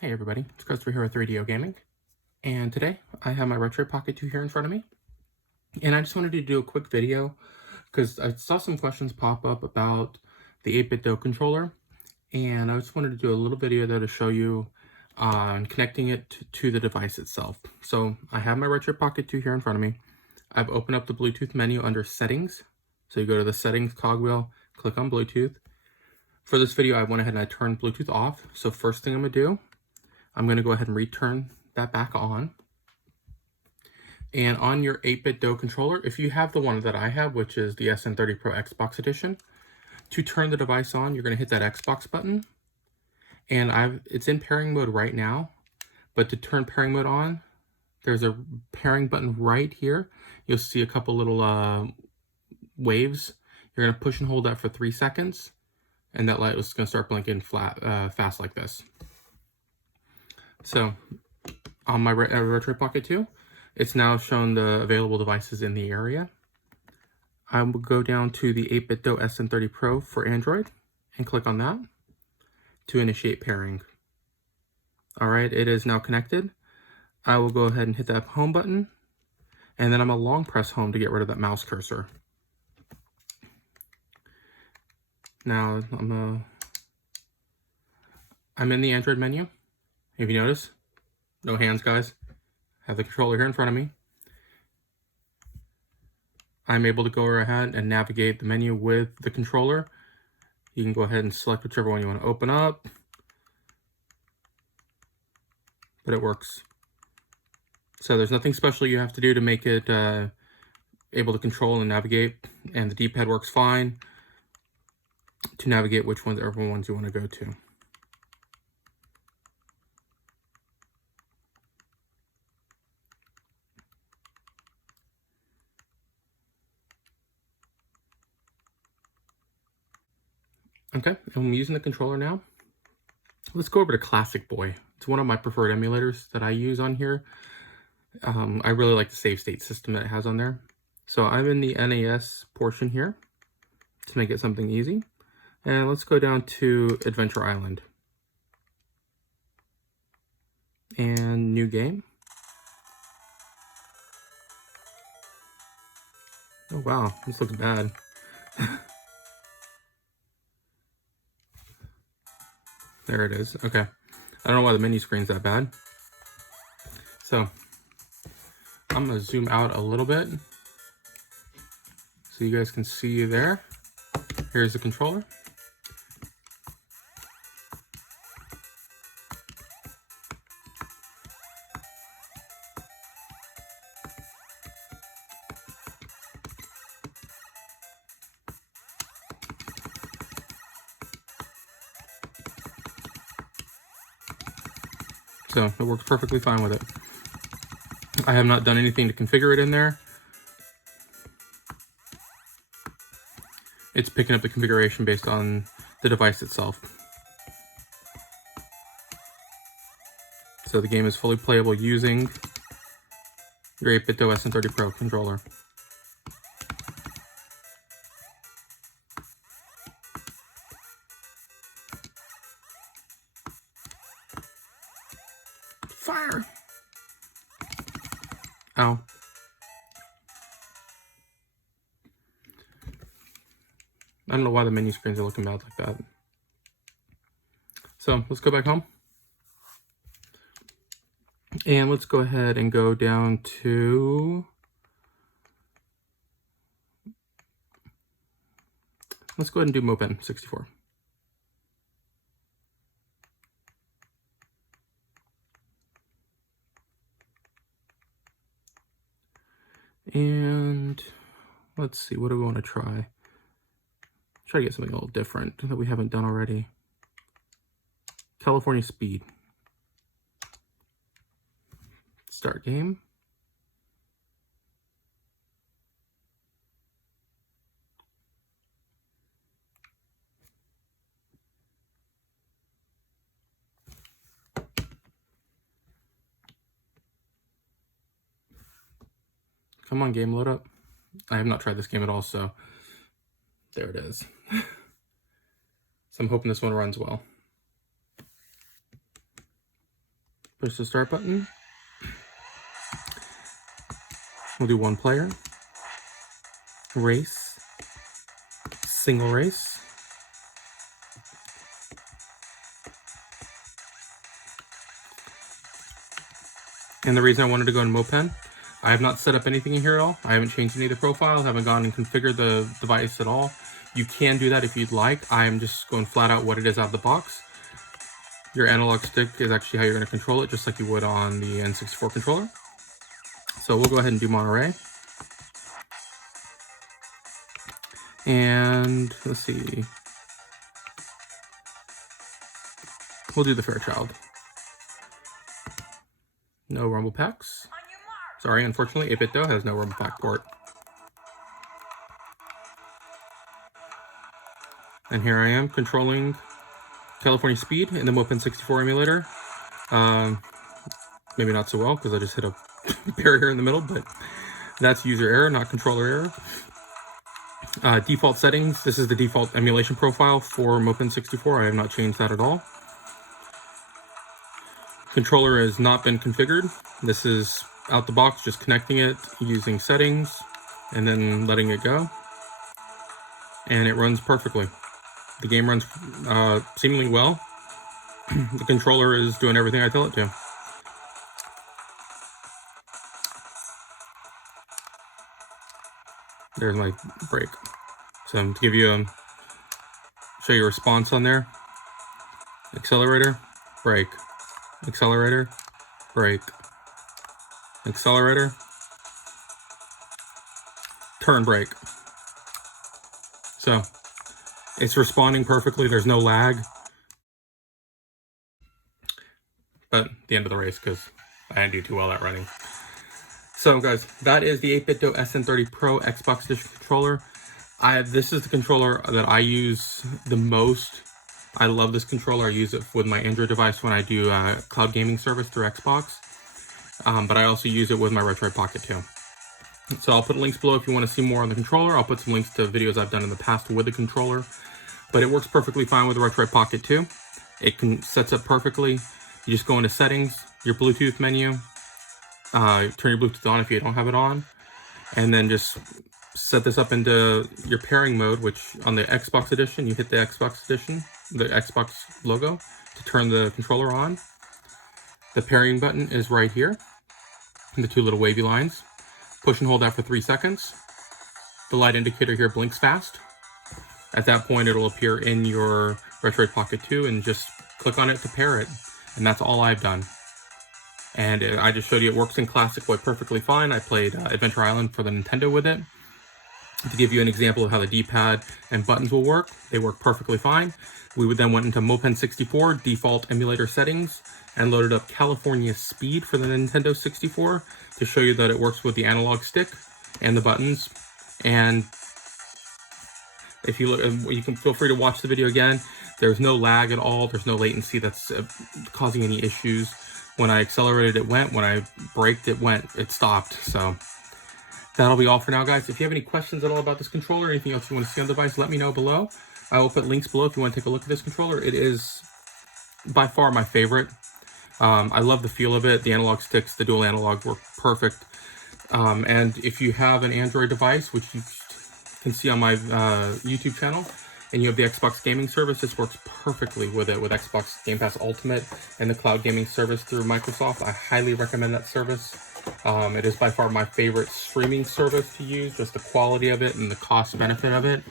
Hey everybody, it's Christopher here with 8BitDo Gaming, and today I have my Retroid Pocket 2 here in front of me, and I just wanted to do a quick video because I saw some questions pop up about the 8BitDo controller, and I just wanted to do a little video there to show you on connecting it to the device itself. So I have my Retroid Pocket 2 here in front of me. I've opened up the Bluetooth menu under Settings, so you go to the Settings cogwheel, click on Bluetooth. For this video, I went ahead and I turned Bluetooth off, so first thing I'm going to do, I'm going to go ahead and return that back on. And on your 8BitDo controller, if you have the one that I have, which is the SN30 Pro Xbox Edition, to turn the device on, you're going to hit that Xbox button. And it's in pairing mode right now, but to turn pairing mode on, there's a pairing button right here. You'll see a couple little waves. You're going to push and hold that for 3 seconds, and that light is going to start blinking fast like this. So on my Retroid Pocket 2, it's now shown the available devices in the area. I will go down to the 8BitDo SN30 Pro for Android and click on that to initiate pairing. All right, it is now connected. I will go ahead and hit that home button, and then I'm going to long press home to get rid of that mouse cursor. Now I'm in the Android menu. If you notice, no hands, guys. I have the controller here in front of me. I'm able to go ahead and navigate the menu with the controller. You can go ahead and select whichever one you want to open up. But it works. So there's nothing special you have to do to make it able to control and navigate. And the D-pad works fine to navigate whichever ones you want to go to. Okay, I'm using the controller now. Let's go over to Classic Boy. It's one of my preferred emulators that I use on here. I really like the save state system that it has on there. So I'm in the NAS portion here to make it something easy. And let's go down to Adventure Island. And new game. Oh wow, this looks bad. There it is. Okay. I don't know why the menu screen's that bad. So I'm going to zoom out a little bit so you guys can see there. Here's the controller. So it works perfectly fine with it. I have not done anything to configure it in there. It's picking up the configuration based on the device itself. So the game is fully playable using your 8BitDo SN30 Pro controller. Fire! Ow. I don't know why the menu screens are looking bad like that. So let's go back home. And let's go ahead and go down to... Let's go ahead and do Mopin 64. And let's see, what do we want to try? Try to get something a little different that we haven't done already. California Speed. Start game. Come on, game, load up. I have not tried this game at all, so there it is. So I'm hoping this one runs well. Push the start button. We'll do one player, race, single race. And the reason I wanted to go in Moped, I have not set up anything in here at all. I haven't changed any of the profiles, haven't gone and configured the device at all. You can do that if you'd like. I am just going flat out what it is out of the box. Your analog stick is actually how you're going to control it, just like you would on the N64 controller. So we'll go ahead and do Monterey. And let's see. We'll do the Fairchild. No rumble packs. Sorry, unfortunately, 8BitDo has no rumble pack port. And here I am controlling California Speed in the Moped 64 emulator. Maybe not so well because I just hit a barrier in the middle, but that's user error, not controller error. Default settings. This is the default emulation profile for Moped 64. I have not changed that at all. Controller has not been configured. This is out the box, just connecting it using settings and then letting it go. And it runs perfectly. The game runs seemingly well. The controller is doing everything I tell it to. There's my brake. So to give you show you a response on there. Accelerator, brake. Accelerator, brake. Accelerator, turn brake. So it's responding perfectly. There's no lag. But the end of the race because I didn't do too well at running. So guys, that is the 8BitDo SN30 Pro Xbox Edition controller. This is the controller that I use the most. I love this controller. I use it with my Android device when I do cloud gaming service through Xbox. But I also use it with my Retroid Pocket too. So I'll put links below if you want to see more on the controller. I'll put some links to videos I've done in the past with the controller. But it works perfectly fine with the Retroid Pocket too. It sets up perfectly. You just go into settings, your Bluetooth menu, turn your Bluetooth on if you don't have it on, and then just set this up into your pairing mode, which on the Xbox Edition, you hit the Xbox Edition, the Xbox logo, to turn the controller on. The pairing button is right here, the two little wavy lines. Push and hold that for 3 seconds. The light indicator here blinks fast. At that point, it'll appear in your Retroid Pocket 2 and just click on it to pair it. And that's all I've done. And I just showed you it works in Classic Boy perfectly fine. I played Adventure Island for the Nintendo with it. To give you an example of how the D-pad and buttons will work, they work perfectly fine. We would then went into Moped 64 default emulator settings and loaded up California Speed for the Nintendo 64 to show you that it works with the analog stick and the buttons. And if you look, you can feel free to watch the video again. There's no lag at all. There's no latency that's causing any issues. When I accelerated, it went. When I braked, it stopped. So that'll be all for now, guys. If you have any questions at all about this controller or anything else you want to see on the device, let me know below. I will put links below if you want to take a look at this controller. It is by far my favorite. I love the feel of it. The analog sticks, the dual analog work perfect. And if you have an Android device, which you can see on my YouTube channel, and you have the Xbox gaming service, this works perfectly with it, with Xbox Game Pass Ultimate and the cloud gaming service through Microsoft. I highly recommend that service. It is by far my favorite streaming service to use, just the quality of it and the cost benefit of it.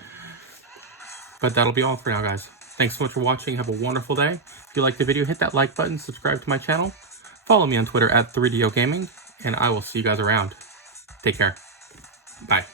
But that'll be all for now, guys. Thanks so much for watching. Have a wonderful day. If you liked the video, hit that like button, subscribe to my channel, follow me on Twitter at 8BitDo Gaming, and I will see you guys around. Take care. Bye.